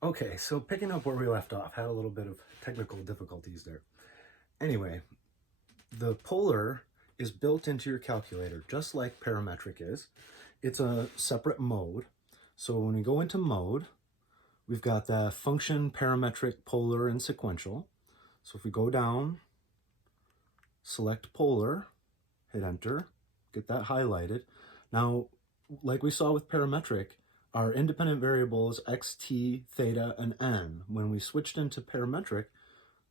Okay, so picking up where we left off, had a little bit of technical difficulties there. Anyway, the polar is built into your calculator, just like parametric is. It's a separate mode. So when we go into mode, we've got the function, parametric, polar, and sequential. So if we go down, select polar, hit enter, get that highlighted. Now, like we saw with parametric, our independent variables x, t, theta, and n. When we switched into parametric,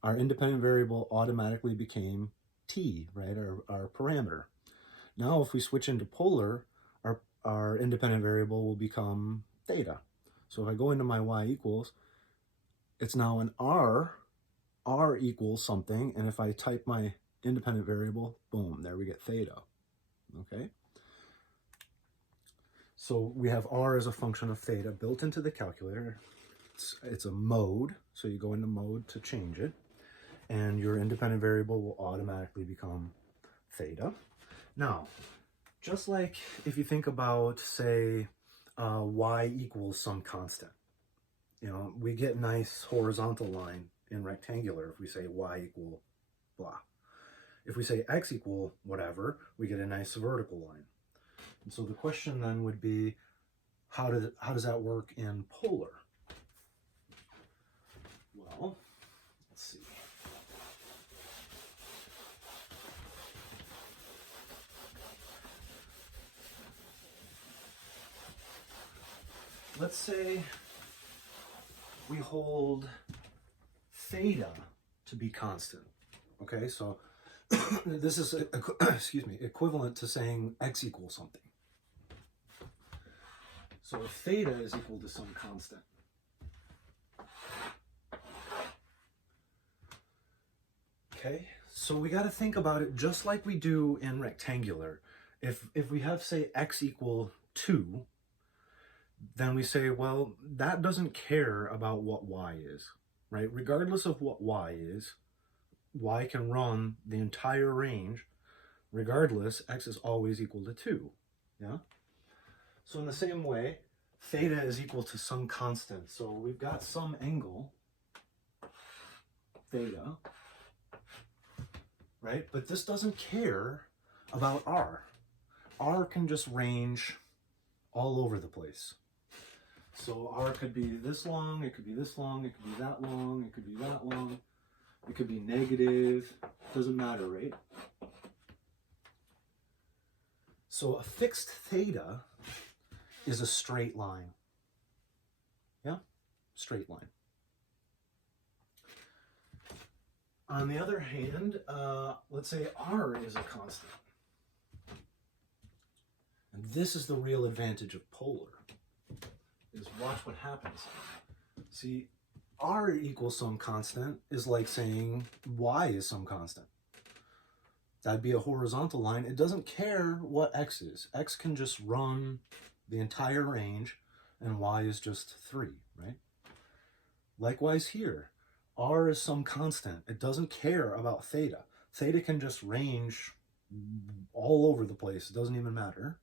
our independent variable automatically became t, right, our parameter. Now if we switch into polar, our independent variable will become theta. So if I go into my y equals, it's now an r equals something, and if I type my independent variable, boom, there we get theta, okay? So we have r as a function of theta built into the calculator. It's a mode, so you go into mode to change it, and your independent variable will automatically become theta. Now, just like if you think about, say, y equals some constant, you know, we get nice horizontal line in rectangular if we say y equal blah. If we say x equal whatever, we get a nice vertical line. And so the question then would be, how does that work in polar? Well, let's see. Let's say we hold theta to be constant. Okay, so this is excuse me, equivalent to saying x equals something. So if theta is equal to some constant, okay, so we got to think about it just like we do in rectangular. If we have, say, x equal 2, then we say, well, that doesn't care about what y is, right? Regardless of what y is, y can run the entire range. Regardless, x is always equal to 2, yeah? So in the same way, theta is equal to some constant. So we've got some angle, theta, right? But this doesn't care about r. R can just range all over the place. So r could be this long, it could be this long, it could be that long, it could be that long, it could be negative, doesn't matter, right? So a fixed theta is a straight line. Yeah, straight line. On the other hand, let's say r is a constant. And this is the real advantage of polar, is watch what happens. See, r equals some constant is like saying y is some constant. That'd be a horizontal line. It doesn't care what x is. X can just run the entire range, and y is just 3, right? Likewise here, r is some constant. It doesn't care about theta. Theta can just range all over the place. It doesn't even matter.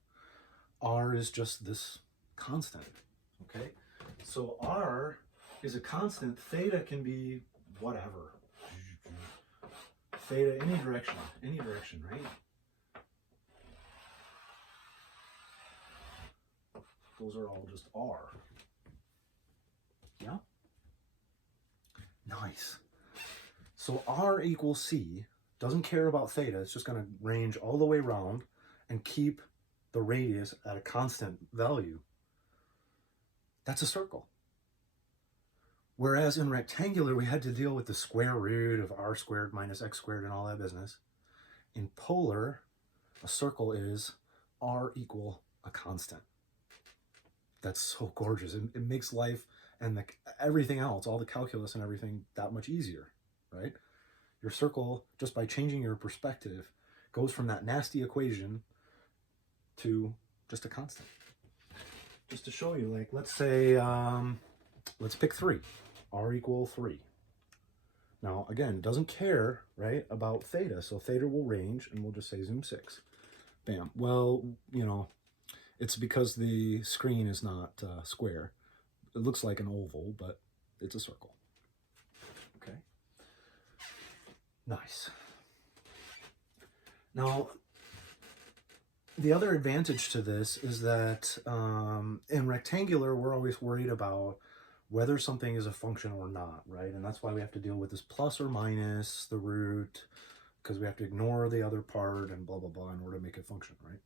R is just this constant, okay? So r is a constant. Theta can be whatever. Theta, any direction, right? Those are all just r. Yeah? Nice. So r equals c, doesn't care about theta, it's just going to range all the way around and keep the radius at a constant value. That's a circle. Whereas in rectangular, we had to deal with the square root of r squared minus x squared and all that business. In polar, a circle is r equal a constant. That's so gorgeous. It makes life and everything else, all the calculus and everything, that much easier, right? Your circle, just by changing your perspective, goes from that nasty equation to just a constant. Just to show you, like, let's say, let's pick 3, r equal 3. Now, again, doesn't care, right, about theta, so theta will range, and we'll just say zoom 6. Bam. Well, you know, it's because the screen is not square. It looks like an oval, but It's a circle. Okay. Nice. Now, the other advantage to this is that in rectangular, we're always worried about whether something is a function or not, right? And that's why we have to deal with this plus or minus the root, because we have to ignore the other part and blah, blah, blah in order to make it function, right?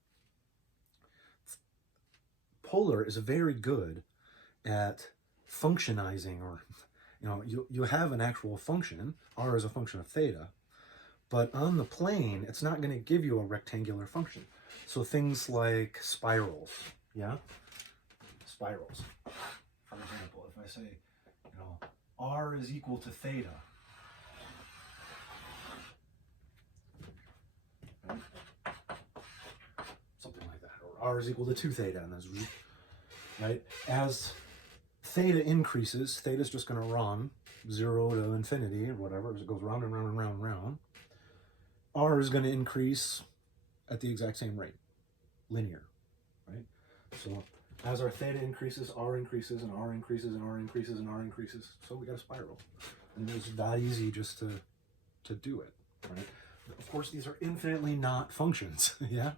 Polar is very good at functionizing, or, you have an actual function, r is a function of theta, but on the plane, it's not going to give you a rectangular function. So things like spirals, yeah? Spirals. For example, if I say, r is equal to theta, right? Something like that, or r is equal to 2 theta, and that's right? As theta increases, theta is just going to run 0 to infinity or whatever, as it goes round and round and round and round. R is going to increase at the exact same rate, linear, right? So as our theta increases, R increases, and R increases, and R increases, and R increases. So we got a spiral. And it's that easy just to do it, right? Of course, these are infinitely not functions, yeah?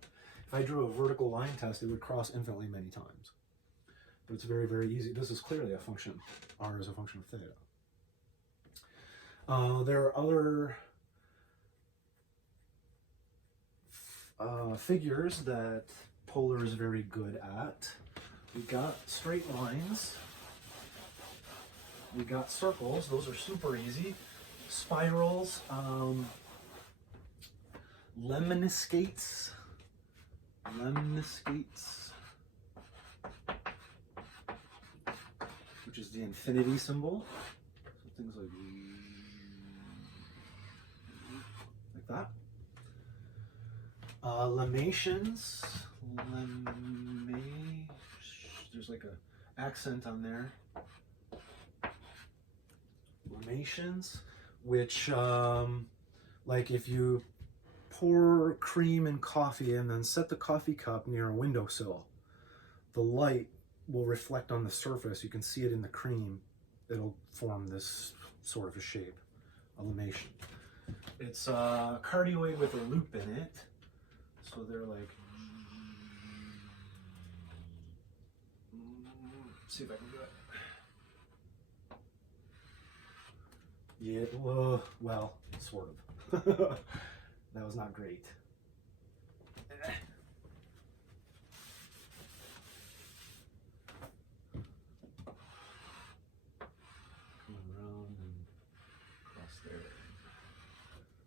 If I drew a vertical line test, it would cross infinitely many times. But it's very, very easy. This is clearly a function. R is a function of theta. There are other figures that Polar is very good at. We got straight lines. We got circles. Those are super easy. Spirals. Lemniscates. Which is the infinity symbol. So things like that. Lemmations. There's like a accent on there. Lemmations, which like if you pour cream and coffee and then set the coffee cup near a windowsill, the light will reflect on the surface. You can see it in the cream. It'll form this sort of a shape, a lemmation. It's a cardioid with a loop in it. So they're like, see if I can do it. Yeah, well, sort of. That was not great.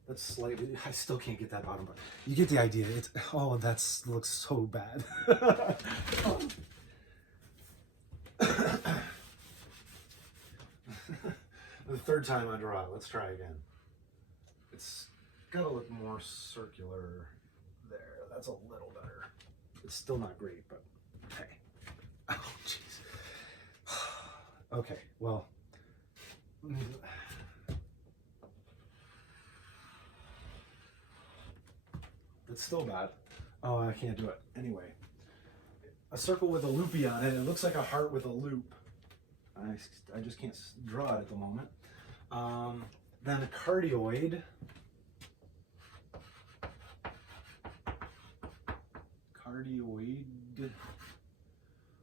That's slightly, I still can't get that bottom part. You get the idea. It's, oh, that looks so bad. The third time I draw it, let's try again. It's gotta look more circular there. That's a little better. It's still not great, but hey. Oh, jeez. Okay, well. It's still bad. Oh, I can't do it. Anyway, a circle with a loopy on it. It looks like a heart with a loop. I just can't draw it at the moment. Then a cardioid.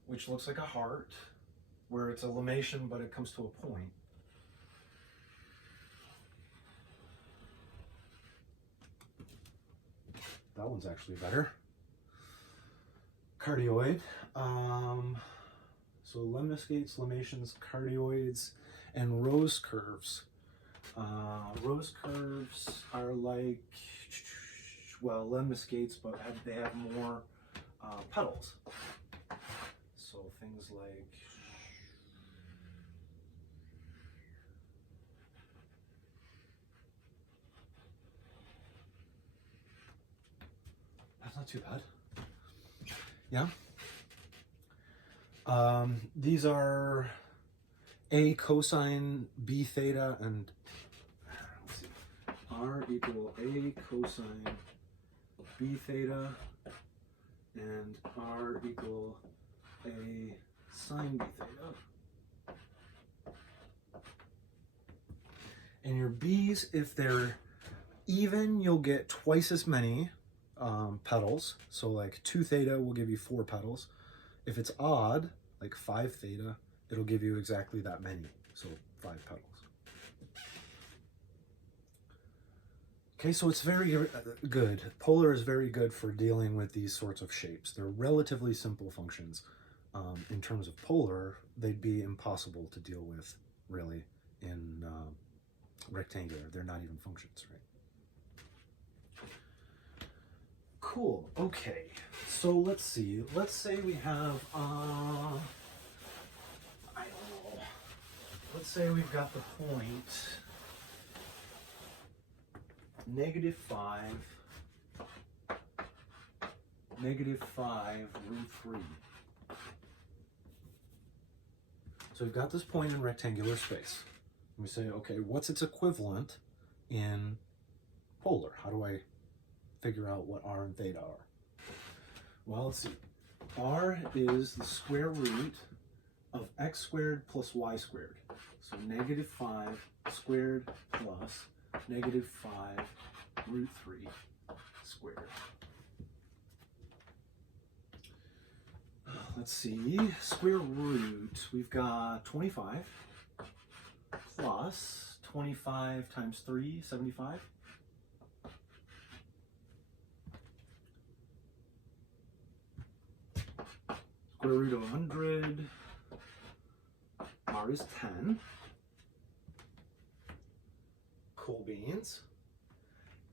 Which looks like a heart, where it's a lemation, but it comes to a point. That one's actually better. Cardioid. So lemniscates, lemmations, cardioids, and rose curves. Rose curves are like, well, lemniscates, but they have more petals. So things like that's not too bad. Yeah. These are A cosine B theta and let's see, R equal A cosine B theta and R equal A sine B theta. And your B's, if they're even, you'll get twice as many petals. So like 2 theta will give you 4 petals. If it's odd, like 5 theta, it'll give you exactly that many. So 5 petals. Okay, so it's very good. Polar is very good for dealing with these sorts of shapes. They're relatively simple functions. In terms of polar, they'd be impossible to deal with, really, in rectangular. They're not even functions, right? Cool, okay. So let's see. Let's say we have, I don't know. Let's say we've got the point -5, -5√3. So we've got this point in rectangular space. And we say, okay, what's its equivalent in polar? How do I figure out what r and theta are? Well, let's see. R is the square root of x squared plus y squared. So -5 squared plus -5√3 squared. Let's see, square root, we've got 25 plus 25 times 3, 75. Square root of 100, r is 10. Cool beans.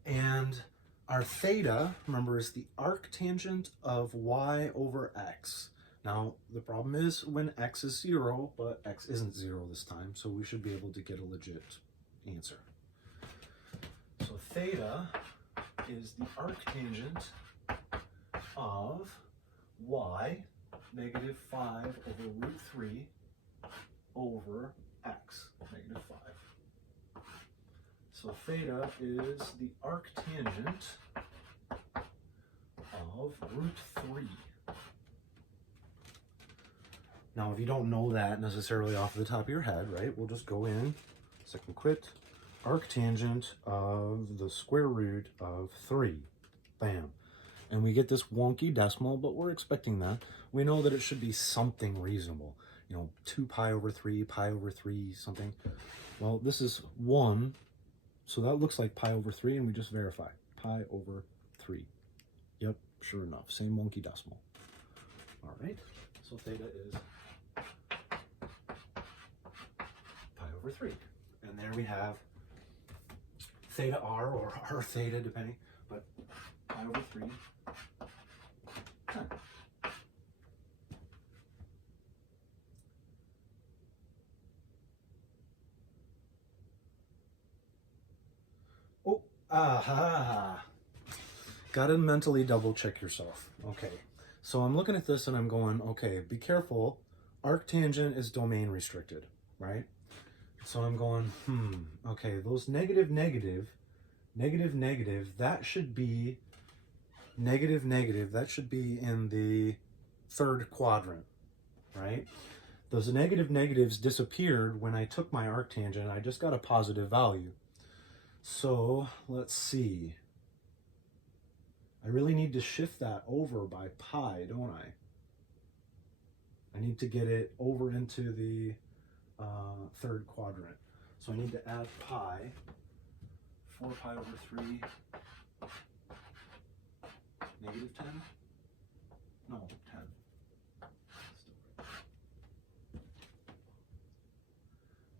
And our theta, remember, is the arctangent of y over x. Now, the problem is when x is 0, but x isn't 0 this time, so we should be able to get a legit answer. So theta is the arctangent of y, -5/√3 over x, -5. So theta is the arctangent of √3. Now, if you don't know that necessarily off the top of your head, right, we'll just go in, second quit, arctangent of the square root of 3. Bam. And we get this wonky decimal, but we're expecting that. We know that it should be something reasonable. You know, 2 pi over 3, pi over 3, something. Well, this is 1, so that looks like pi over 3, and we just verify. Pi over 3. Yep, sure enough, same wonky decimal. All right, so theta is pi over 3. And there we have theta r, or r theta, depending, but pi over 3, 10. Oh, aha. Gotta mentally double check yourself. Okay, so I'm looking at this and I'm going, okay, be careful. Arctangent is domain restricted, right? So I'm going, okay, those negative, negative, that should be negative, that should be in the 3rd quadrant, right? Those negative negatives disappeared when I took my arctangent. I just got a positive value. So let's see. I really need to shift that over by pi, don't I? I need to get it over into the 3rd quadrant. So I need to add pi, 4 pi over 3, -10? No, 10.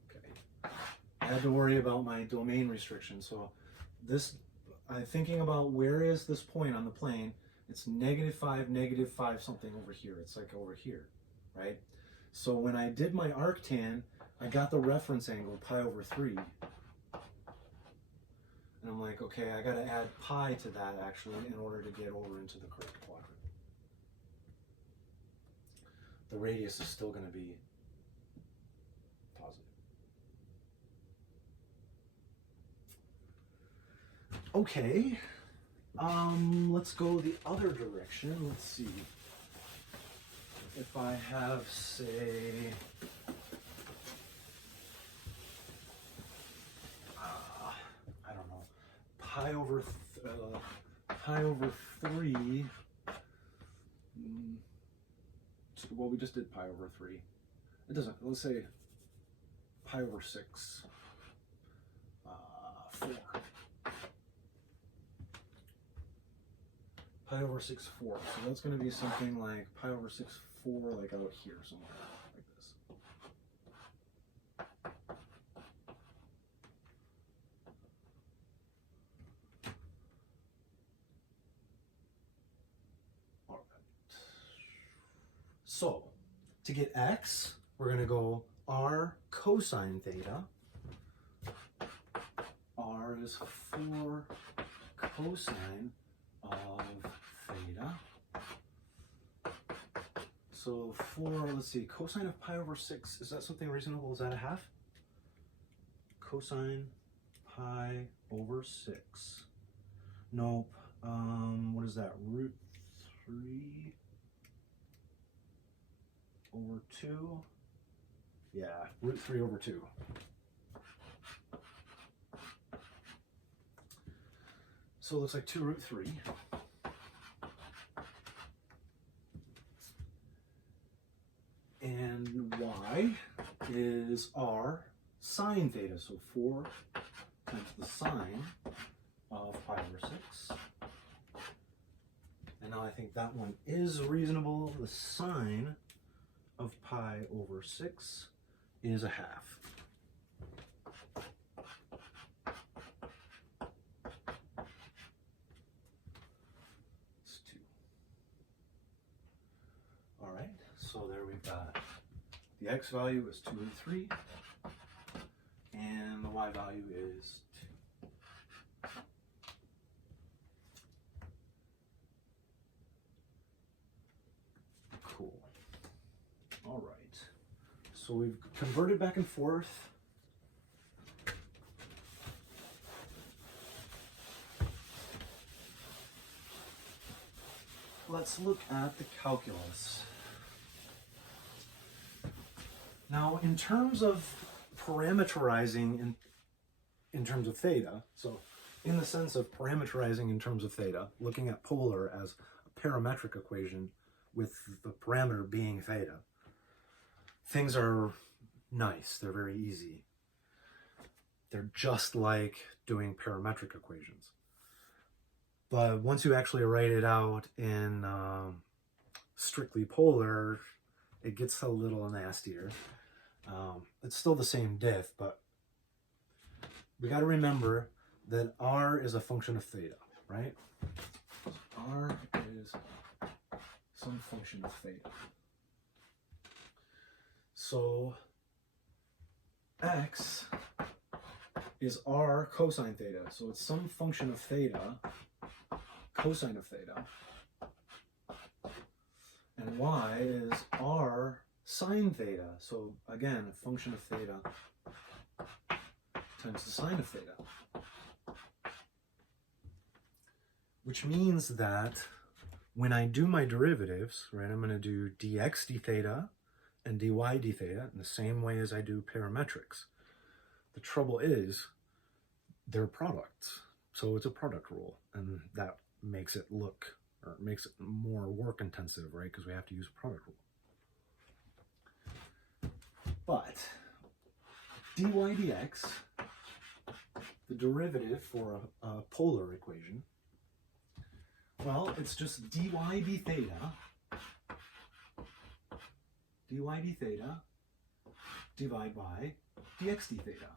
Okay. I had to worry about my domain restriction. So this, I'm thinking about where is this point on the plane. It's -5, -5 something over here. It's like over here, right? So when I did my arctan, I got the reference angle, pi over 3. And I'm like, okay, I got to add pi to that, actually, in order to get over into the correct quadrant. The radius is still going to be positive. Okay, let's go the other direction. Let's see. If I have, say, pi over 3. Well, we just did pi over 3. It doesn't. Let's say pi over 6. 4. Pi over 6, 4. So that's going to be something like pi over 6, 4, like out here somewhere, like this. All right. So, to get x, we're going to go r cosine theta. R is 4 cosine of theta. So 4, let's see, cosine of pi over 6, is that something reasonable? Is that a half? Cosine pi over 6. Nope. What is that? Root 3 over 2? Yeah, root 3 over 2. So it looks like 2 root 3. And y is r sine theta, so 4 times the sine of pi over 6. And now I think that one is reasonable. The sine of pi over 6 is a half. It's 2. All right, so there we've got the x value is 2 root 3, and the y value is 2. Cool. All right. So we've converted back and forth. Let's look at the calculus. Now, in terms of parameterizing in terms of theta, so in the sense of parameterizing in terms of theta, looking at polar as a parametric equation with the parameter being theta, things are nice. They're very easy. They're just like doing parametric equations. But once you actually write it out in strictly polar, it gets a little nastier. It's still the same diff, but we got to remember that r is a function of theta, right? R is some function of theta. So x is r cosine theta. So it's some function of theta, cosine of theta. And y is r sine theta. So again, a function of theta times the sine of theta. Which means that when I do my derivatives, right, I'm going to do dx d theta and dy d theta in the same way as I do parametrics. The trouble is they're products. So it's a product rule, and that makes it look, or makes it more work intensive, right? Because we have to use a product rule. But dy dx, the derivative for a polar equation, well, it's just dy d theta, divided by dx d theta.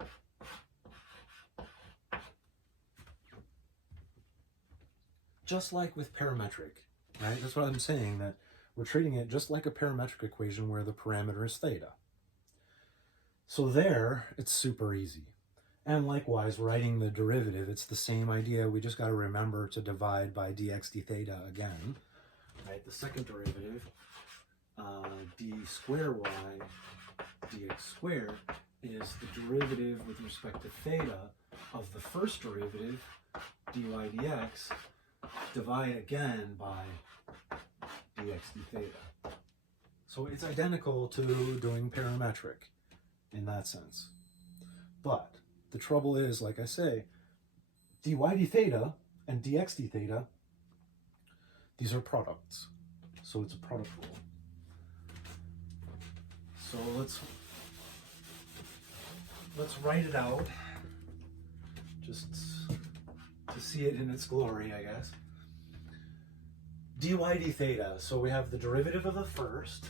Just like with parametric, right? That's what I'm saying, that we're treating it just like a parametric equation where the parameter is theta. So there, it's super easy. And likewise, writing the derivative, it's the same idea. We just got to remember to divide by dx d theta again, right? The second derivative, d square y dx squared, is the derivative with respect to theta of the first derivative, dy dx, divide again by dx d theta. So it's identical to doing parametric in that sense. But the trouble is, like I say, dy d theta and dx d theta, these are products. So it's a product rule. So let's write it out just to see it in its glory, I guess. Dy d theta, so we have the derivative of the first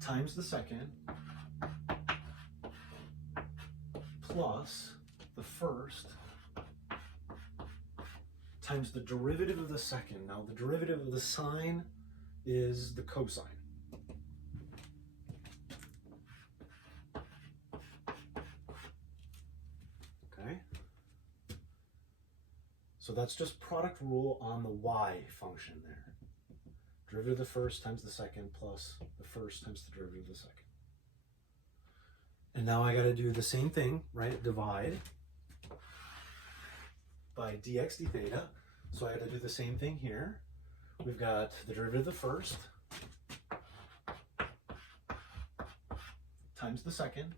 times the second plus the first times the derivative of the second. Now the derivative of the sine is the cosine. Okay? So that's just product rule on the y function there. Derivative of the first times the second plus the first times the derivative of the second. And now I got to do the same thing, right? Divide by dx d theta. So I got to do the same thing here. We've got the derivative of the first times the second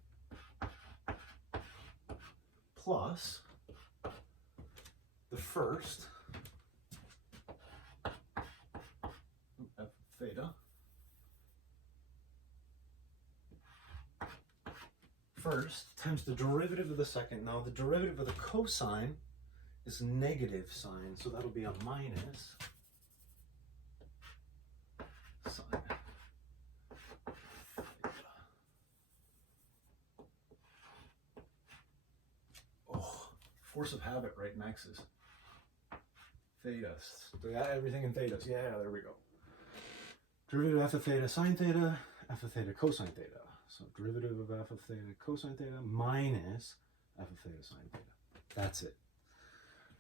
plus the first f theta first times the derivative of the second. Now the derivative of the cosine is negative sine, so that'll be a minus sine theta. Oh, force of habit, right? In x's. Thetas. Do we got everything in thetas? Yeah, there we go. Derivative of f of theta sine theta, f of theta cosine theta. So derivative of f of theta cosine theta minus f of theta sine theta. That's it.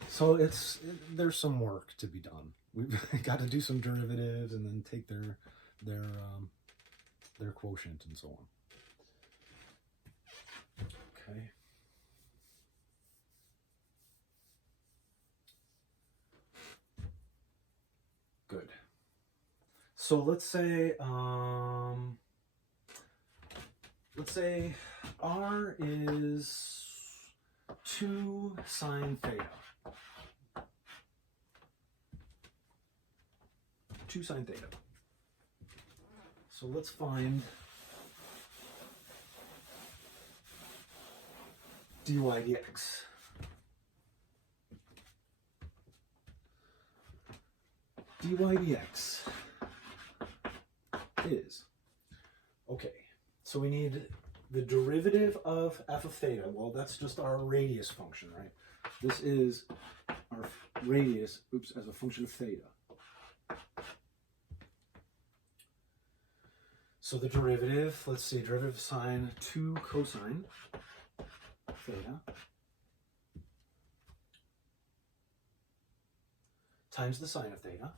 So there's some work to be done. We've got to do some derivatives and then take their quotient and so on. Okay. Good. So let's say r is 2 sine theta. 2 sine theta. So let's find dy dx. Dy dx is, okay, so we need the derivative of f of theta. Well, that's just our radius function, right? This is our radius, as a function of theta. So the derivative, let's see, derivative of sine 2 cosine theta times the sine of theta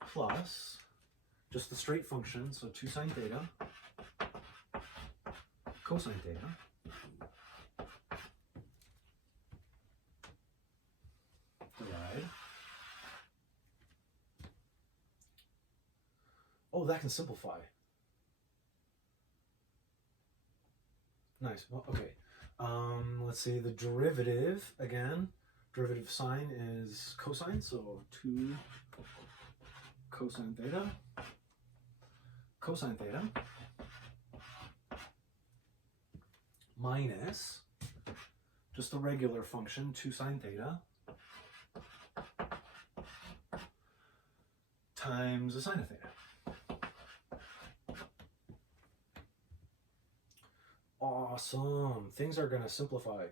plus just the straight function, so 2 sine theta cosine theta divide. Oh, that can simplify. Nice. Well, okay. Let's see, the derivative, again, derivative of sine is cosine, so 2 cosine theta minus just the regular function, 2 sine theta times the sine of theta. Awesome. Things are going to simplify.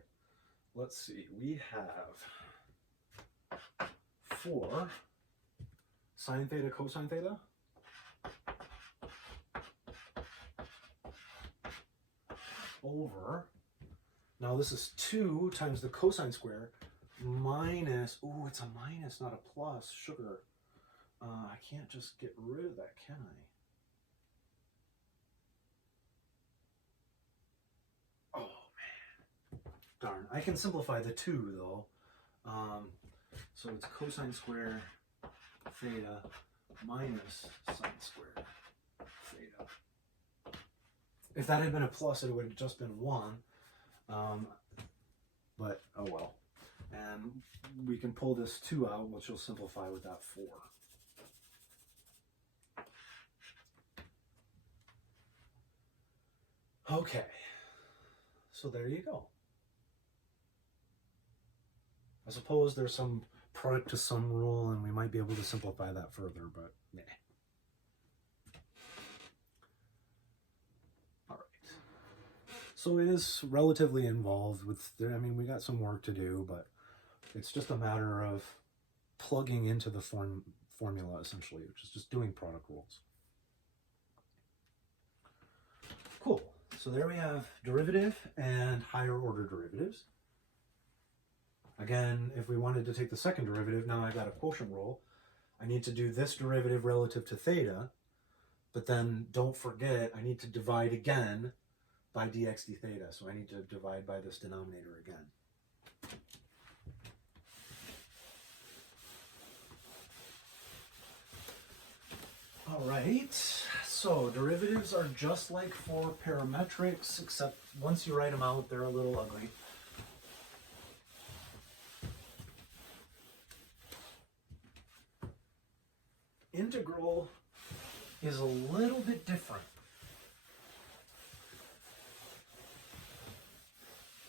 Let's see. We have 4 sine theta cosine theta over, now this is 2 times the cosine square minus, oh, it's a minus, not a plus, sugar. I can't just get rid of that, can I? Oh, man. Darn. I can simplify the 2, though. So it's cosine square theta minus sine square theta. If that had been a plus, it would have just been 1. But oh well. And we can pull this 2 out, which will simplify with that 4. Okay, so there you go. I suppose there's some product to sum rule, and we might be able to simplify that further, but nah. All right. So it is relatively involved with, I mean, we got some work to do, but it's just a matter of plugging into the formula, essentially, which is just doing product rules. Cool. So there we have derivative and higher order derivatives. Again, if we wanted to take the second derivative, now I got a quotient rule. I need to do this derivative relative to theta, but then don't forget, I need to divide again by dx d theta. So I need to divide by this denominator again. All right, so derivatives are just like for parametrics, except once you write them out, they're a little ugly. Integral is a little bit different.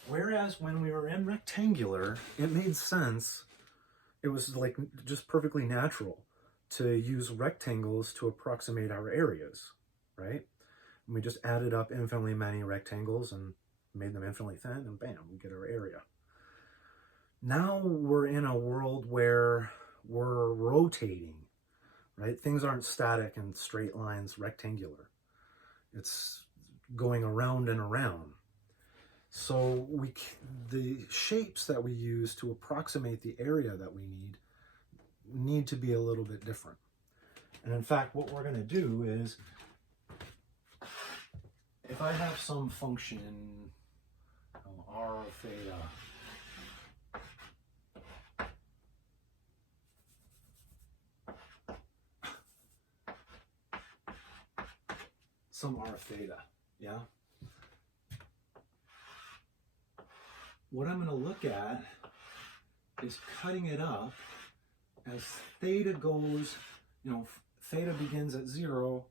Whereas when we were in rectangular, it made sense. It was like just perfectly natural to use rectangles to approximate our areas, right? And we just added up infinitely many rectangles and made them infinitely thin, and bam, we get our area. Now we're in a world where we're rotating, right? Things aren't static and straight lines, rectangular. It's going around and around. So the shapes that we use to approximate the area that we need to be a little bit different. And in fact, what we're going to do is, if I have some function, r of theta, some r of theta, yeah? What I'm going to look at is cutting it up as theta goes, theta begins at 0,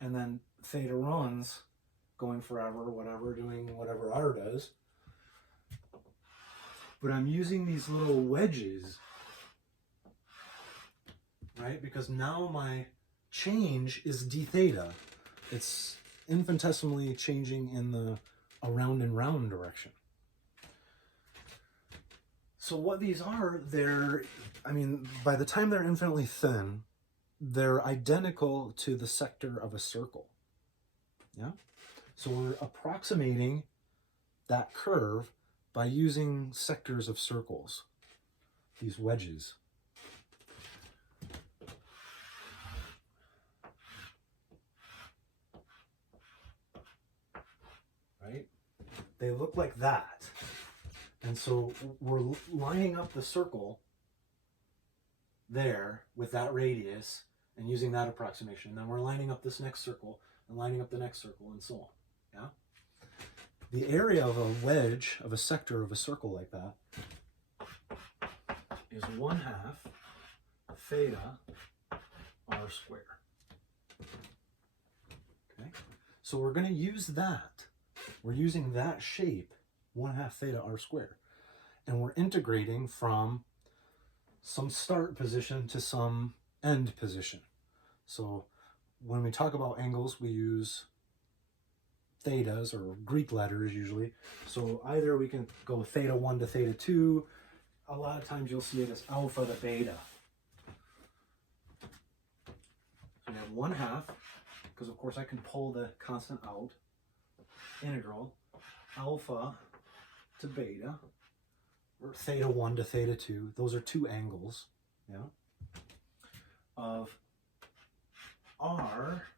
and then theta runs, going forever, whatever, doing whatever r does. But I'm using these little wedges, right? Because now my change is d theta. It's infinitesimally changing in the around and round direction. So what these are, by the time they're infinitely thin, they're identical to the sector of a circle. Yeah? So we're approximating that curve by using sectors of circles, these wedges. Right? They look like that. And so we're lining up the circle there with that radius and using that approximation. Then we're lining up this next circle and lining up the next circle and so on. Yeah? The area of a wedge, of a sector of a circle like that, is 1/2 theta r squared. Okay? So we're going to use that. We're using that shape, 1/2 theta r squared. And we're integrating from some start position to some end position. So when we talk about angles, we use thetas, or Greek letters usually. So either we can go theta 1 to theta 2. A lot of times you'll see it as alpha to beta. So we have 1/2, because of course I can pull the constant out, integral alpha to beta, or theta 1 to theta 2. Those are two angles, yeah, of r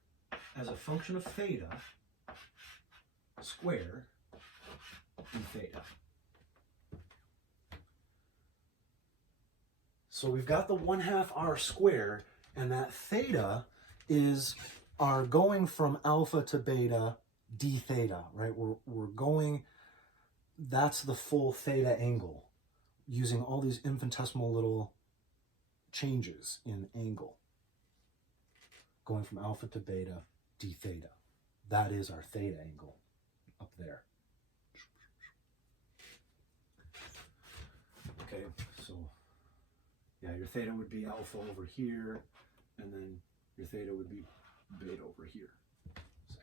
as a function of theta squared d theta. So we've got the 1/2 r squared, and that theta is our going from alpha to beta d theta, right? We're going, that's the full theta angle, using all these infinitesimal little changes in angle, going from alpha to beta, d theta. That is our theta angle up there. Okay, so yeah, your theta would be alpha over here, and then your theta would be beta over here, say.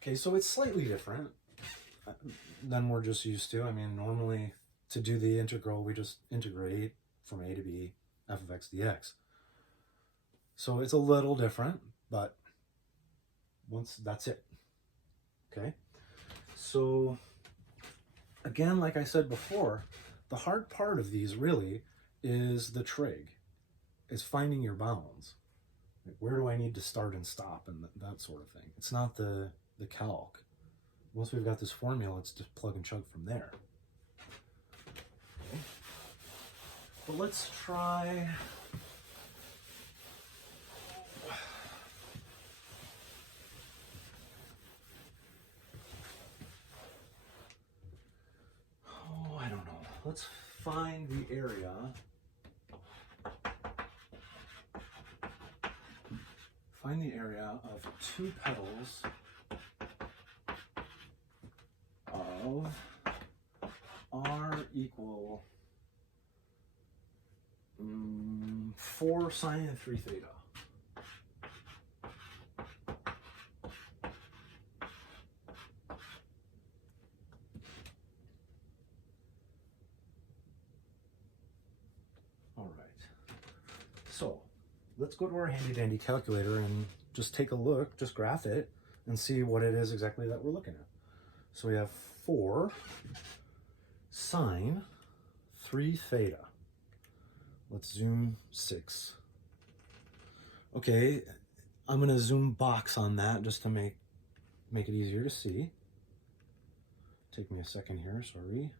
Okay, so it's slightly different than we're just used to. I mean, normally to do the integral, we just integrate from a to b f of x dx. So it's a little different, but that's it. Okay, so again, like I said before, the hard part of these really is the trig. It's finding your bounds. Like, where do I need to start and stop and that sort of thing. It's not the calc. Once we've got this formula, it's just plug and chug from there. Okay. But let's try... Oh, I don't know. Let's find the area. Find the area of 2 petals of r equal 4 sine 3 theta. All right. So let's go to our handy dandy calculator and just take a look, just graph it, and see what it is exactly that we're looking at. So we have 4 sine 3 theta. Let's zoom 6. Okay, I'm gonna zoom box on that just to make it easier to see. Take me a second here, sorry.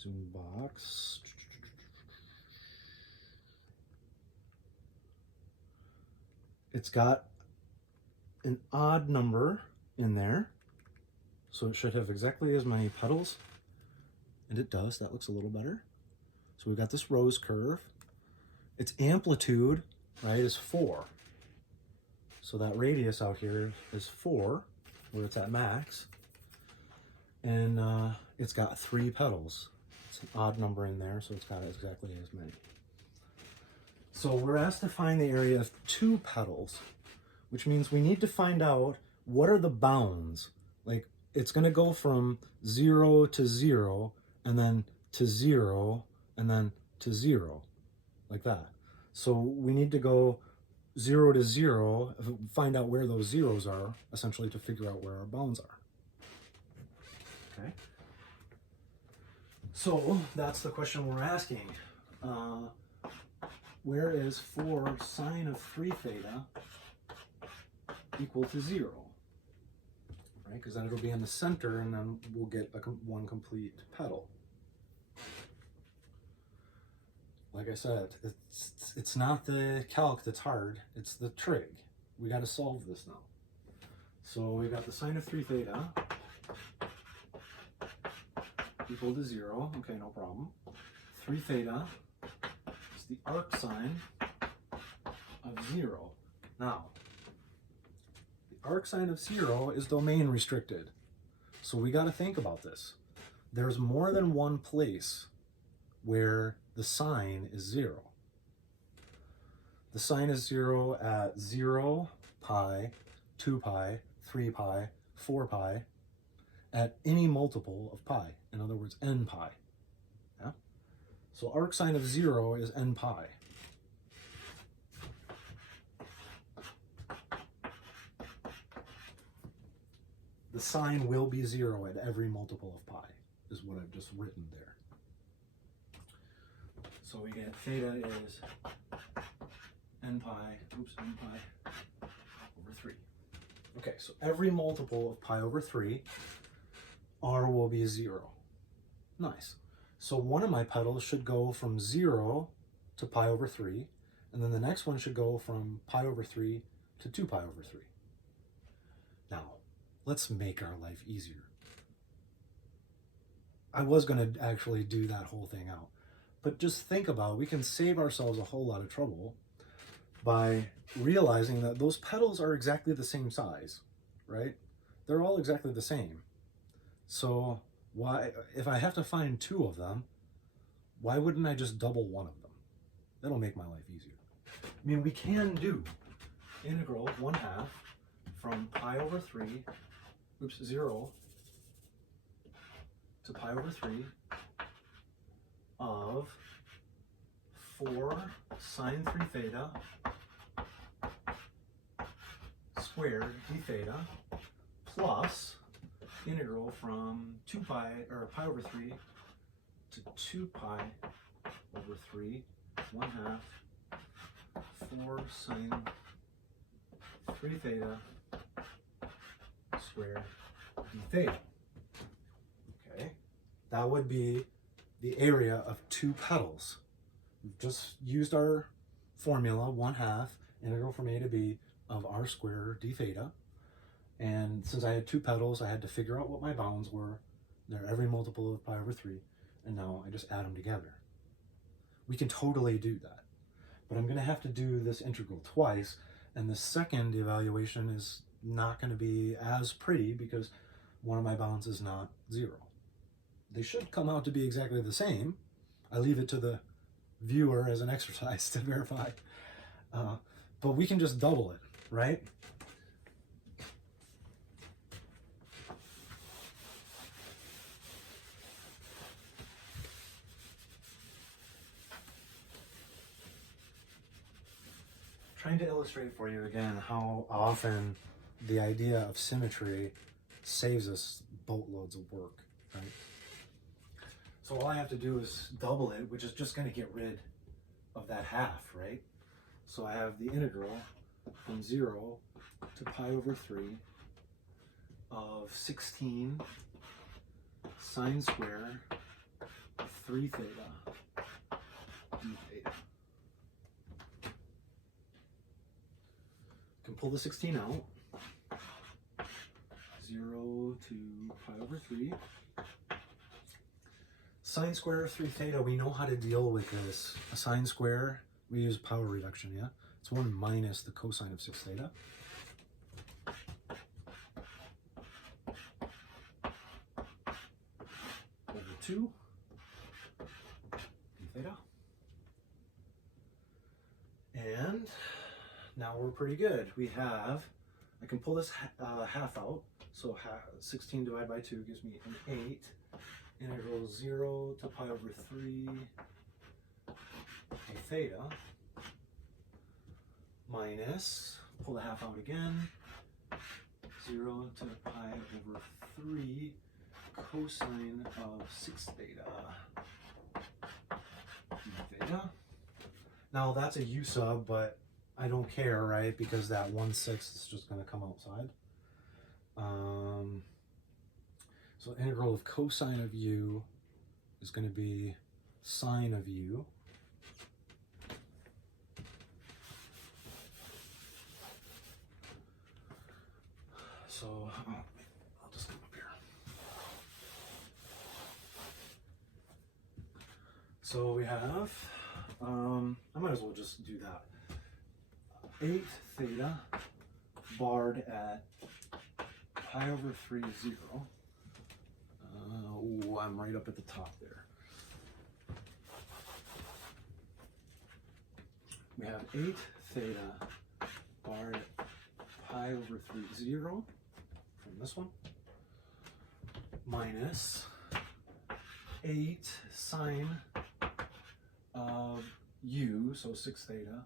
Zoom box. It's got an odd number in there, so it should have exactly as many petals, and it does. That looks a little better. So we've got this rose curve. Its amplitude, right, is 4. So that radius out here is 4, where it's at max, and it's got 3 petals. It's an odd number in there, so it's got exactly as many. So we're asked to find the area of 2 petals, which means we need to find out what are the bounds. Like, it's going to go from 0 to 0, and then to 0, and then to 0, like that. So we need to go 0 to 0, find out where those zeros are, essentially, to figure out where our bounds are. Okay? So that's the question we're asking. Where is 4 sine of 3 theta equal to 0? Right, because then it'll be in the center, and then we'll get one complete petal. Like I said, it's not the calc that's hard, it's the trig. We got to solve this now. So we got the sine of 3 theta equal to 0. Okay, no problem. 3 theta is the arcsine of 0. Now, the arcsine of 0 is domain restricted. So we got to think about this. There's more than one place where the sine is 0. The sine is 0 at 0, pi, 2 pi, 3 pi, 4 pi, at any multiple of pi. In other words, n pi. Yeah? So arcsine of 0 is n pi. The sine will be 0 at every multiple of pi, is what I've just written there. So we get theta is n pi over 3. Okay, so every multiple of pi over 3, r will be 0. Nice. So one of my petals should go from 0 to pi over 3, And then the next one should go from pi over 3 to 2 pi over 3. Now, let's make our life easier. I was going to actually do that whole thing out. But just think about it. We can save ourselves a whole lot of trouble by realizing that those petals are exactly the same size, right? They're all exactly the same. So why, if I have to find 2 of them, why wouldn't I just double one of them? That'll make my life easier. I mean, we can do integral 1/2 from pi over 3, 0 to pi over 3 of 4 sine 3 theta squared d theta plus integral from 2 pi, or pi over 3 to 2 pi over 3, 1/2, 4 sine 3 theta squared d theta. Okay, that would be the area of 2 petals. We've just used our formula, 1/2 integral from a to b of r squared d theta. And since I had 2 petals, I had to figure out what my bounds were. They're every multiple of pi over 3. And now I just add them together. We can totally do that. But I'm going to have to do this integral twice. And the second evaluation is not going to be as pretty because one of my bounds is not 0. They should come out to be exactly the same. I leave it to the viewer as an exercise to verify. But we can just double it, right? Trying to illustrate for you again how often the idea of symmetry saves us boatloads of work, right? So all I have to do is double it, which is just going to get rid of that half, right? So I have the integral from 0 to pi over 3 of 16 sine square of 3 theta d theta. Can pull the 16 out. 0 to pi over 3. Sine square of 3 theta, we know how to deal with this. A sine square, we use power reduction, yeah? It's 1 minus the cosine of 6 theta. Over 2 d theta. And now we're pretty good. We have, I can pull this half out. So 16 divided by 2 gives me an 8. Integral 0 to pi over 3 d theta minus, pull the half out again, 0 to pi over 3 cosine of 6 theta d theta. Now that's a u sub, but I don't care, right? Because that 1/6 is just going to come outside. So integral of cosine of u is going to be sine of u. So I'll just come up here. So we have, I might as well just do that. 8 theta barred at pi over 3 0. I'm right up at the top there. We have 8 theta barred at pi over 3 0 from this one, minus 8 sine of u, so 6 theta,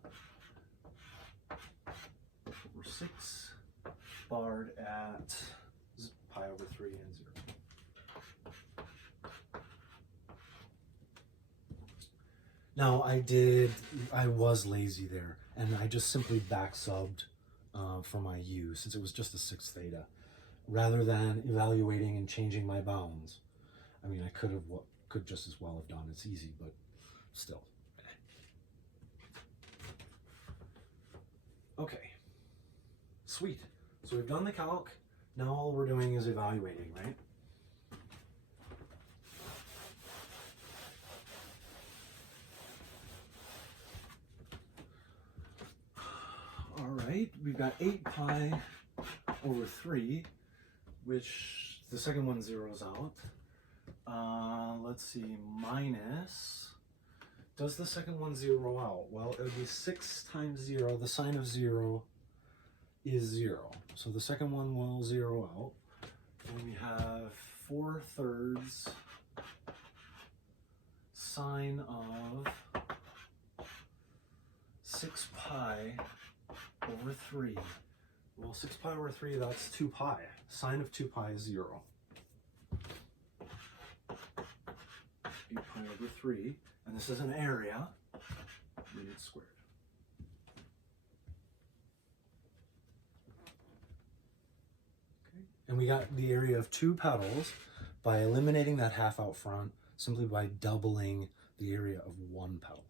over 6 barred at pi over 3 and 0. Now I was lazy there, and I just simply back subbed for my u, since it was just a 6 theta, rather than evaluating and changing my bounds. I mean, I could just as well have done. It's easy, but still. Okay, sweet. So we've done the calc. Now all we're doing is evaluating, right? All right, we've got 8 pi over 3, which the second one zeroes out. Let's see, minus, does the second one zero out? Well, it would be 6 times 0. The sign of 0 is 0. So the second one will zero out. And we have 4/3 sine of 6 pi over 3. Well, 6 pi over 3, that's 2 pi. Sine of 2 pi is 0. 8 pi over 3. And this is an area, units squared. Okay. And we got the area of 2 petals by eliminating that half out front, simply by doubling the area of 1 petal.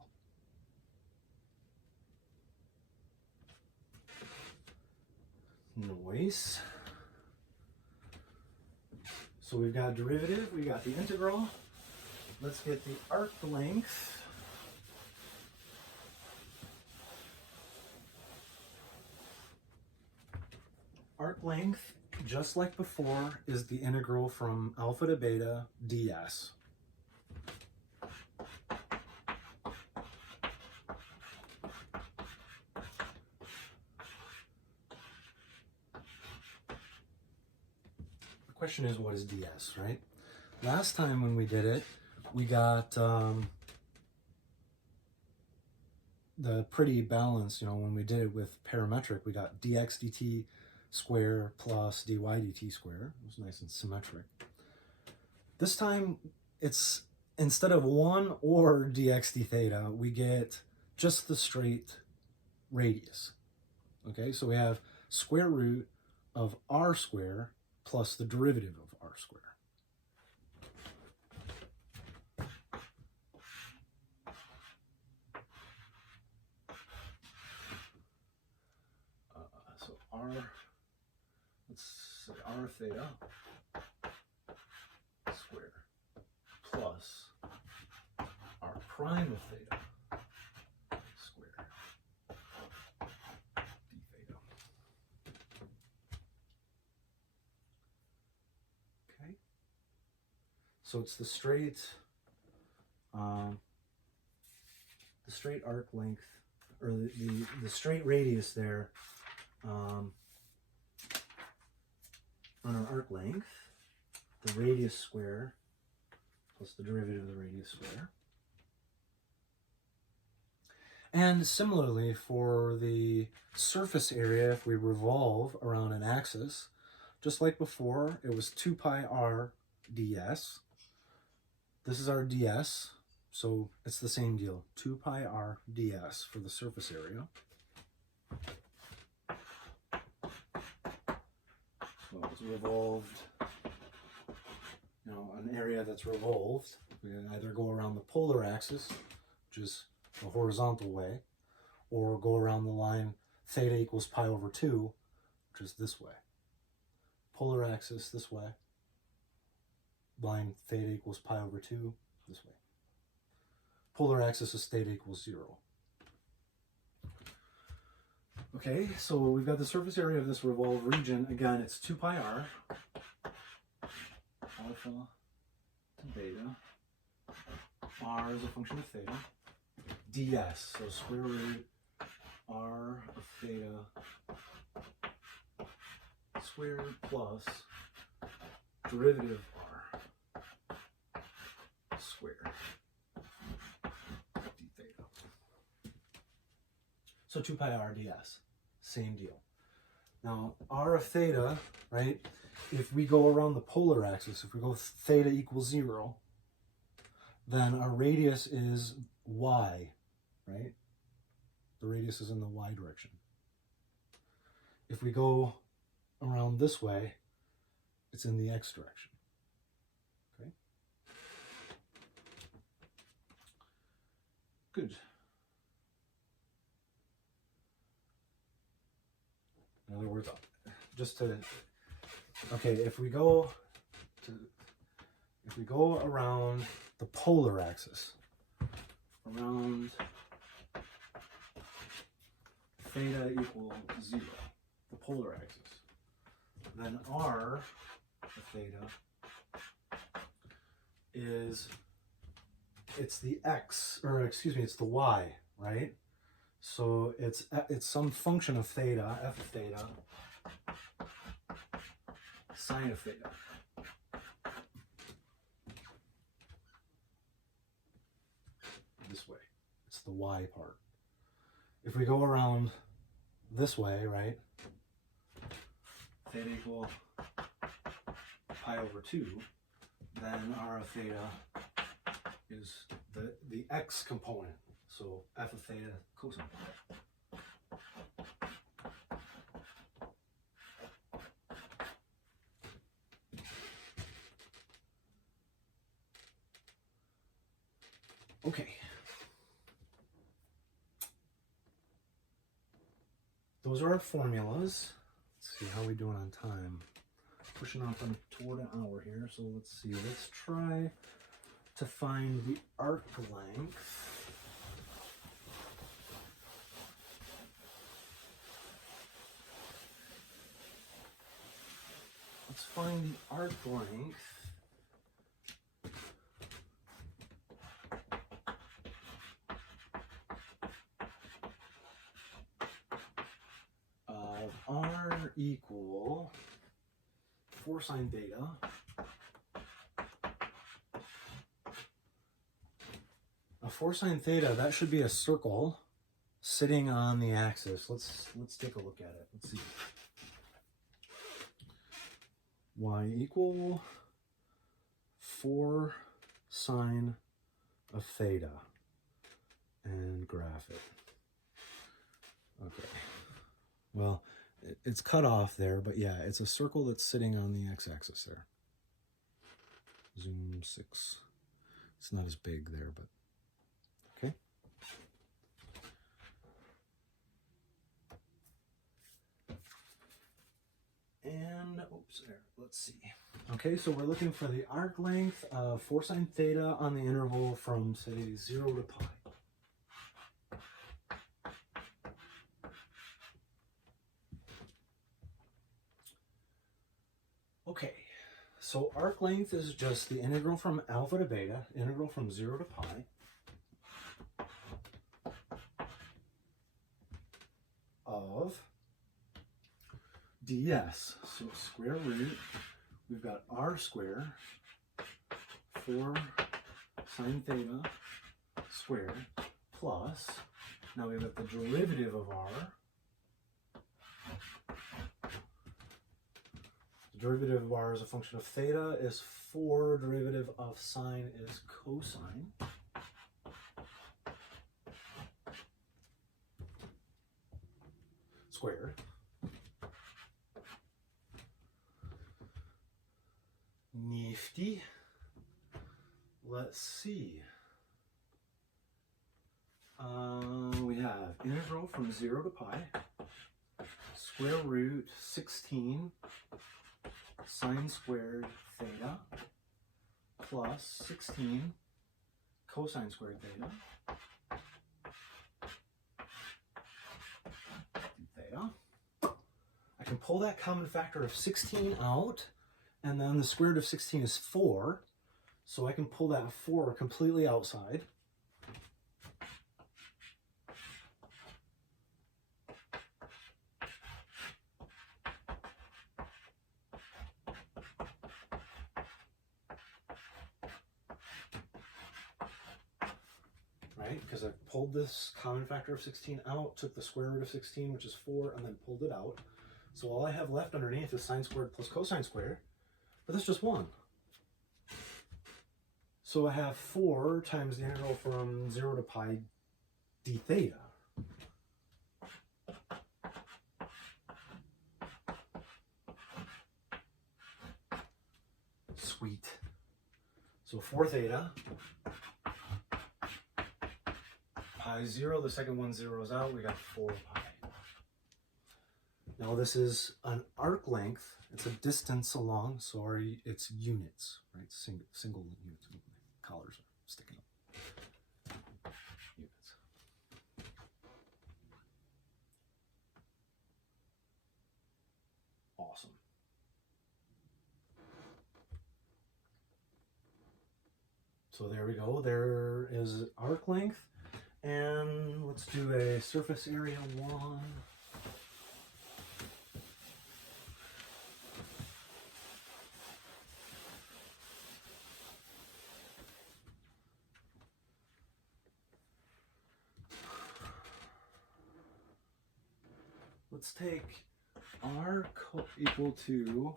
Nice. So we've got derivative, we got the integral. Let's get the arc length. Arc length, just like before, is the integral from alpha to beta ds. The question is, what is ds, right? Last time when we did it, we got the pretty balance, when we did it with parametric, we got dx dt square plus dy dt square. It was nice and symmetric. This time, it's instead of 1 or dx d theta, we get just the straight radius. Okay, so we have square root of r square plus the derivative of r square. Let's say r theta square plus r prime of theta square d theta. Okay, so it's the straight arc length, or the straight radius there on our arc length, the radius square plus the derivative of the radius square. And similarly for the surface area, if we revolve around an axis, just like before, it was 2 pi r ds. This is our ds, so it's the same deal, 2 pi r ds for the surface area. So it's revolved, an area that's revolved. We can either go around the polar axis, which is the horizontal way, or go around the line theta equals pi over 2, which is this way. Polar axis this way, line theta equals pi over 2 this way. Polar axis is theta equals 0. Okay, so we've got the surface area of this revolved region. Again, it's 2 pi r, alpha to beta. R is a function of theta. ds, so square root r of theta squared plus derivative of r squared d theta. So 2 pi r ds, same deal. Now r of theta, right, if we go around the polar axis, if we go theta equals 0, then our radius is y, right? The radius is in the y direction. If we go around this way, it's in the x direction. Okay? Good. In other words, just to, okay, if we go around the polar axis, around theta equal 0, the polar axis, then r of theta is, it's the x, or excuse me, it's the y, right? So it's some function of theta, f of theta, sine of theta. This way. It's the y part. If we go around this way, right? Theta equal pi over 2, then r of theta is the x component. So f of theta cosine. Okay. Those are our formulas. Let's see how we doing on time. Pushing off toward an hour here, so let's see. Let's try to find the arc length. Let's find the arc length of r equal 4 sine theta a 4 sine theta, that should be a circle sitting on the axis. Let's take a look at it. Let's see. Y equal 4 sine of theta, and graph it. Okay. Well, it's cut off there, but yeah, it's a circle that's sitting on the x-axis there. Zoom 6. It's not as big there, but okay. And, oops, there, let's see. Okay, so we're looking for the arc length of 4 sine theta on the interval from, say, 0 to pi. Okay, so arc length is just the integral from alpha to beta, integral from 0 to pi, of ds. So square root, we've got r squared, 4 sine theta squared, plus, now we've got the derivative of r. Derivative of r is a function of theta is 4, derivative of sine is cosine. Squared. Nifty. Let's see. We have integral from 0 to pi, square root 16 sine squared theta plus 16 cosine squared theta. I can pull that common factor of 16 out, and then the square root of 16 is 4, so I can pull that 4 completely outside. Right, because I pulled this common factor of 16 out, took the square root of 16, which is 4, and then pulled it out. So all I have left underneath is sine squared plus cosine squared, but that's just 1. So I have 4 times the integral from 0 to pi d theta. Sweet. So 4 theta, pi 0, the second one zeroes out, we got 4 pi. Now this is an arc length. It's a distance along, so it's units, right? Single units. Collars are sticking up. Units. Awesome. So there we go. There is arc length. And let's do a surface area 1. Let's take r equal to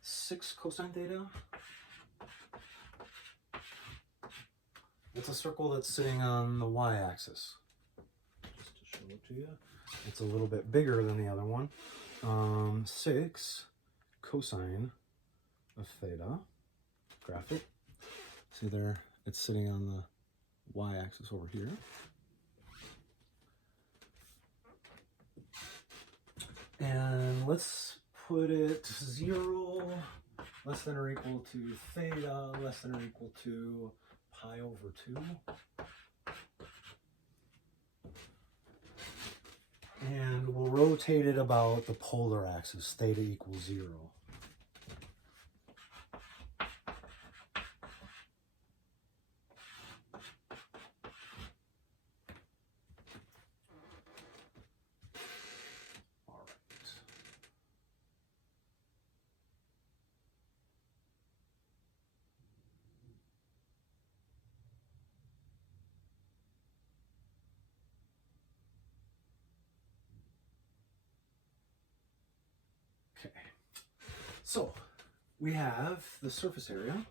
6 cosine theta. It's a circle that's sitting on the y-axis. Just to show it to you. It's a little bit bigger than the other one. 6 cosine of theta. Graph it. See there, it's sitting on the y-axis over here. And let's put it 0 less than or equal to theta less than or equal to pi over 2. And we'll rotate it about the polar axis, theta equals 0. Okay, so we have the surface area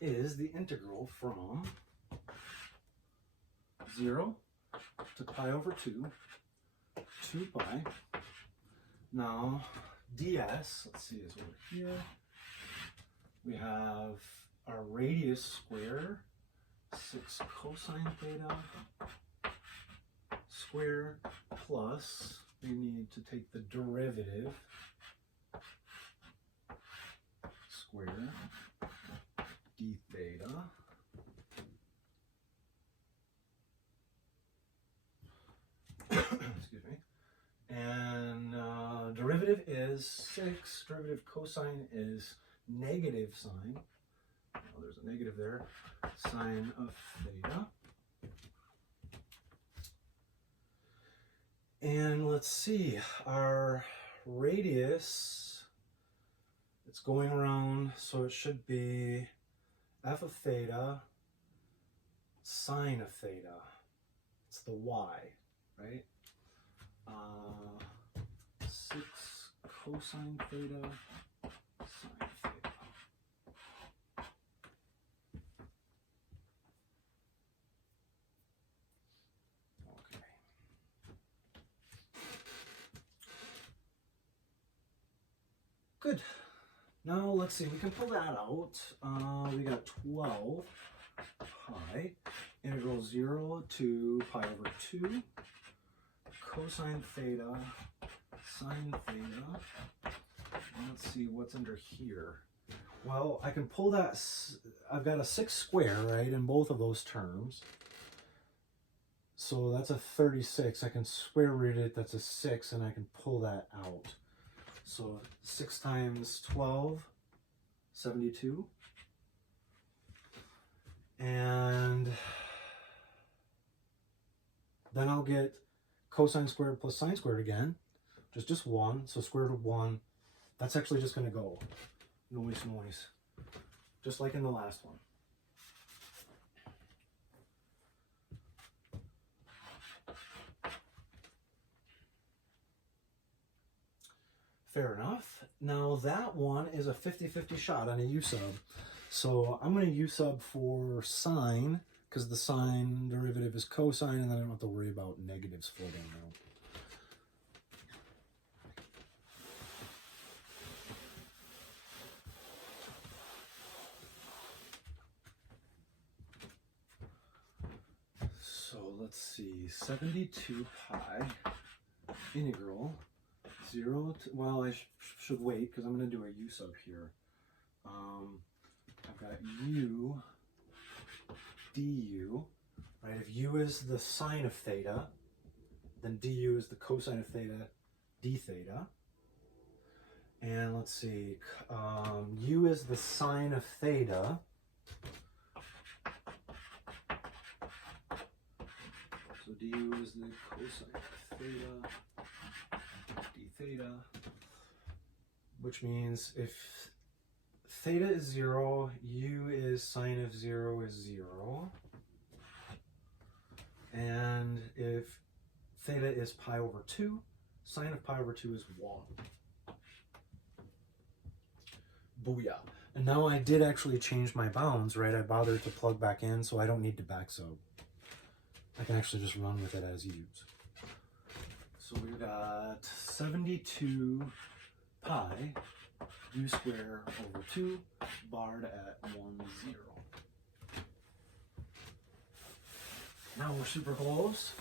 is the integral from 0 to pi over 2, 2 pi. Now ds, let's see, is over here. We have our radius squared, 6 cosine theta squared plus, we need to take the derivative, square d theta excuse me, and derivative is 6, derivative cosine is negative sine, oh, there's a negative there, sine of theta. And let's see, our radius, it's going around, so it should be f of theta, sine of theta. It's the y, right? 6 cosine theta, sine theta. Okay. Good. Now let's see, we can pull that out. We got 12 pi, integral 0 to pi over 2, cosine theta, sine theta. Let's see what's under here. Well, I can pull that, I've got a 6 square, right, in both of those terms. So that's a 36. I can square root it, that's a 6, and I can pull that out. So 6 times 12, 72. And then I'll get cosine squared plus sine squared again, which is just 1. So square root of 1, that's actually just going to go. Noise. Just like in the last one. Fair enough. Now that one is a 50-50 shot on a U sub. So I'm going to U sub for sine, because the sine derivative is cosine, and then I don't have to worry about negatives floating around. So let's see, 72 pi integral 0 to, well, I should wait because I'm going to do a u sub here. I've got u du, right? If u is the sine of theta, then du is the cosine of theta d theta. And let's see, u is the sine of theta. So du is the cosine of theta d theta, which means if theta is 0, u is sine of 0 is 0. And if theta is pi over 2, sine of pi over 2 is 1. Booyah. And now I did actually change my bounds, right? I bothered to plug back in, so I don't need to back sub. I can actually just run with it as used. So we've got 72 pi u squared over 2 barred at 1, 0. Now we're super close.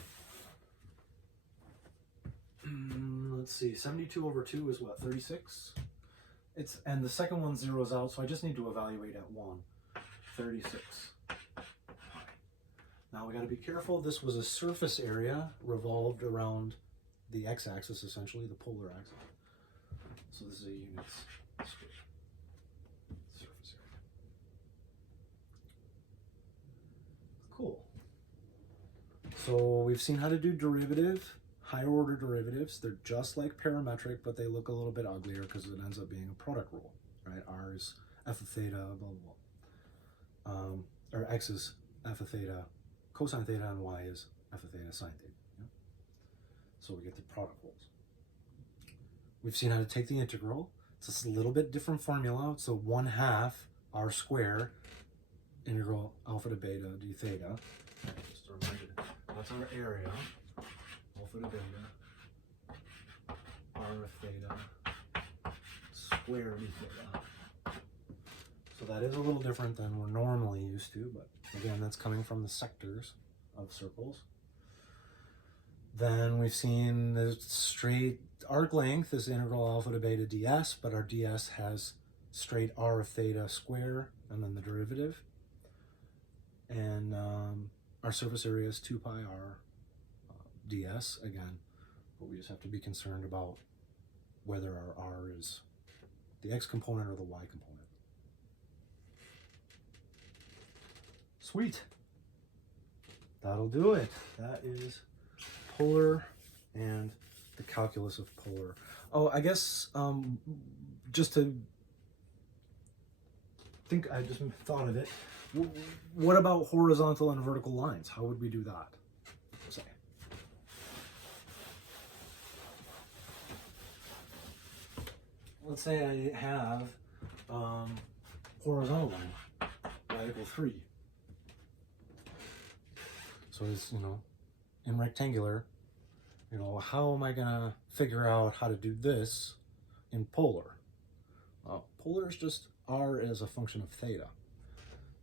Let's see, 72 over 2 is what, 36? And the second one zeroes out, so I just need to evaluate at 1. 36 pi. Now we got to be careful. This was a surface area revolved around the x-axis, essentially, the polar axis. So this is a units squared surface area. Cool. So we've seen how to do derivative, higher order derivatives. They're just like parametric, but they look a little bit uglier because it ends up being a product rule, right? R is f of theta, blah, blah, blah. Or x is f of theta, cosine theta, and y is f of theta, sine theta. Yeah? So we get the product rules. We've seen how to take the integral. It's just a little bit different formula. So 1/2 r squared integral alpha to beta d theta. Just a reminder, that's our area. Alpha to beta r of theta square d theta. So that is a little different than we're normally used to, but again, that's coming from the sectors of circles. Then we've seen the straight arc length is integral alpha to beta ds, but our ds has straight r of theta square and then the derivative. And our surface area is 2 pi r ds again, but we just have to be concerned about whether our r is the x component or the y component. Sweet. That'll do it. That is polar and the calculus of polar. Oh, I guess just to think, I just thought of it. What about horizontal and vertical lines? How would we do that? Say. Let's say I have horizontal line, y equals 3. So it's, in rectangular, how am I gonna figure out how to do this in polar? Well, polar is just r as a function of theta.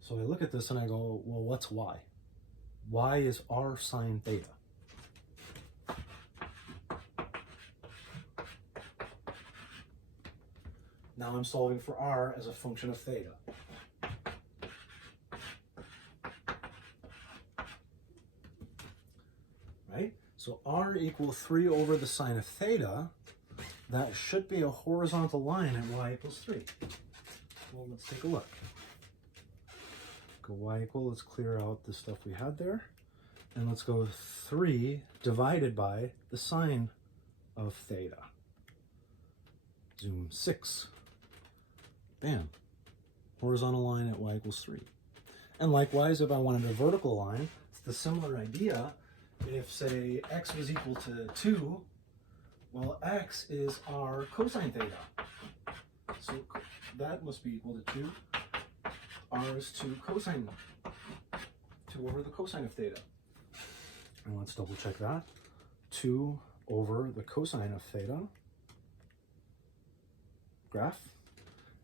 So I look at this and I go, well, what's y? Y is r sine theta. Now I'm solving for r as a function of theta. Right? So r equals 3 over the sine of theta. That should be a horizontal line at y equals 3. Well, let's take a look. Go y equal, let's clear out the stuff we had there. And let's go 3 divided by the sine of theta. Zoom 6. Bam. Horizontal line at y equals 3. And likewise, if I wanted a vertical line, it's the similar idea. If, say, x was equal to 2, well, x is r cosine theta. So that must be equal to 2. R is 2 cosine, 2 over the cosine of theta. And let's double check that. 2 over the cosine of theta. Graph.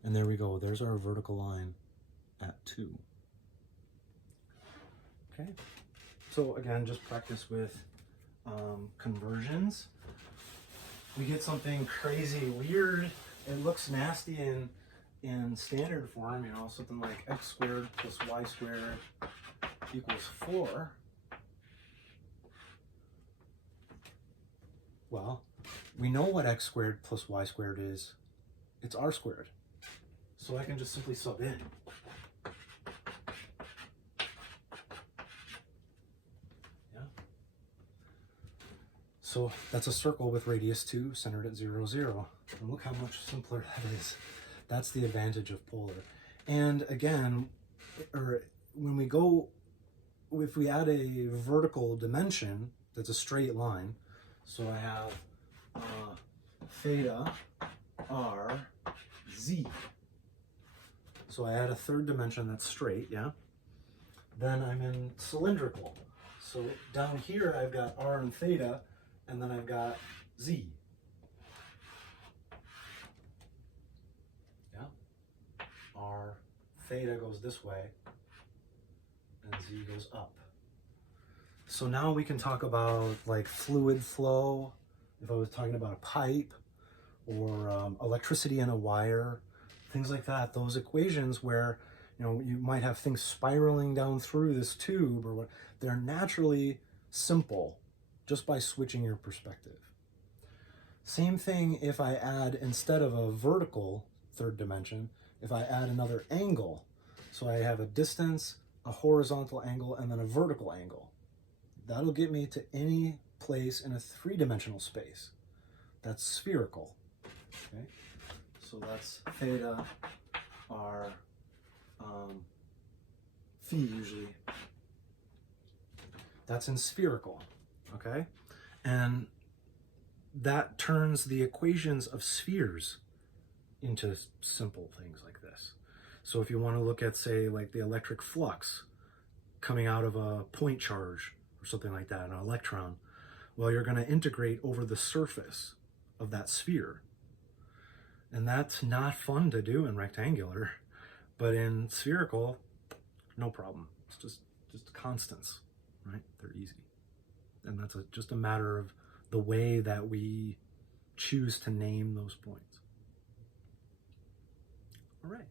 And there we go. There's our vertical line at 2. Okay. So again, just practice with conversions. We get something crazy weird. It looks nasty in standard form, you know, something like x squared plus y squared equals 4. Well, we know what x squared plus y squared is. It's r squared. So I can just simply sub in. Yeah. So that's a circle with radius 2 centered at 0, 0. And look how much simpler that is. That's the advantage of polar. And again, when we go, if we add a vertical dimension that's a straight line, so I have theta r z. So I add a third dimension that's straight, yeah? Then I'm in cylindrical. So down here I've got r and theta, and then I've got z. Yeah? R theta goes this way, and z goes up. So now we can talk about like fluid flow, if I was talking about a pipe, or electricity in a wire, things like that. Those equations where, you know, you might have things spiraling down through this tube or what, they're naturally simple just by switching your perspective. Same thing if I add, instead of a vertical third dimension, if I add another angle. So I have a distance, a horizontal angle, and then a vertical angle. That'll get me to any place in a three-dimensional space. That's spherical. Okay, so that's theta r phi usually. That's in spherical, okay? And that turns the equations of spheres into simple things like this. So if you want to look at, say, like the electric flux coming out of a point charge or something like that, an electron, well, you're going to integrate over the surface of that sphere. And that's not fun to do in rectangular, but in spherical, no problem. It's just constants, right? They're easy. And that's just a matter of the way that we choose to name those points. All right.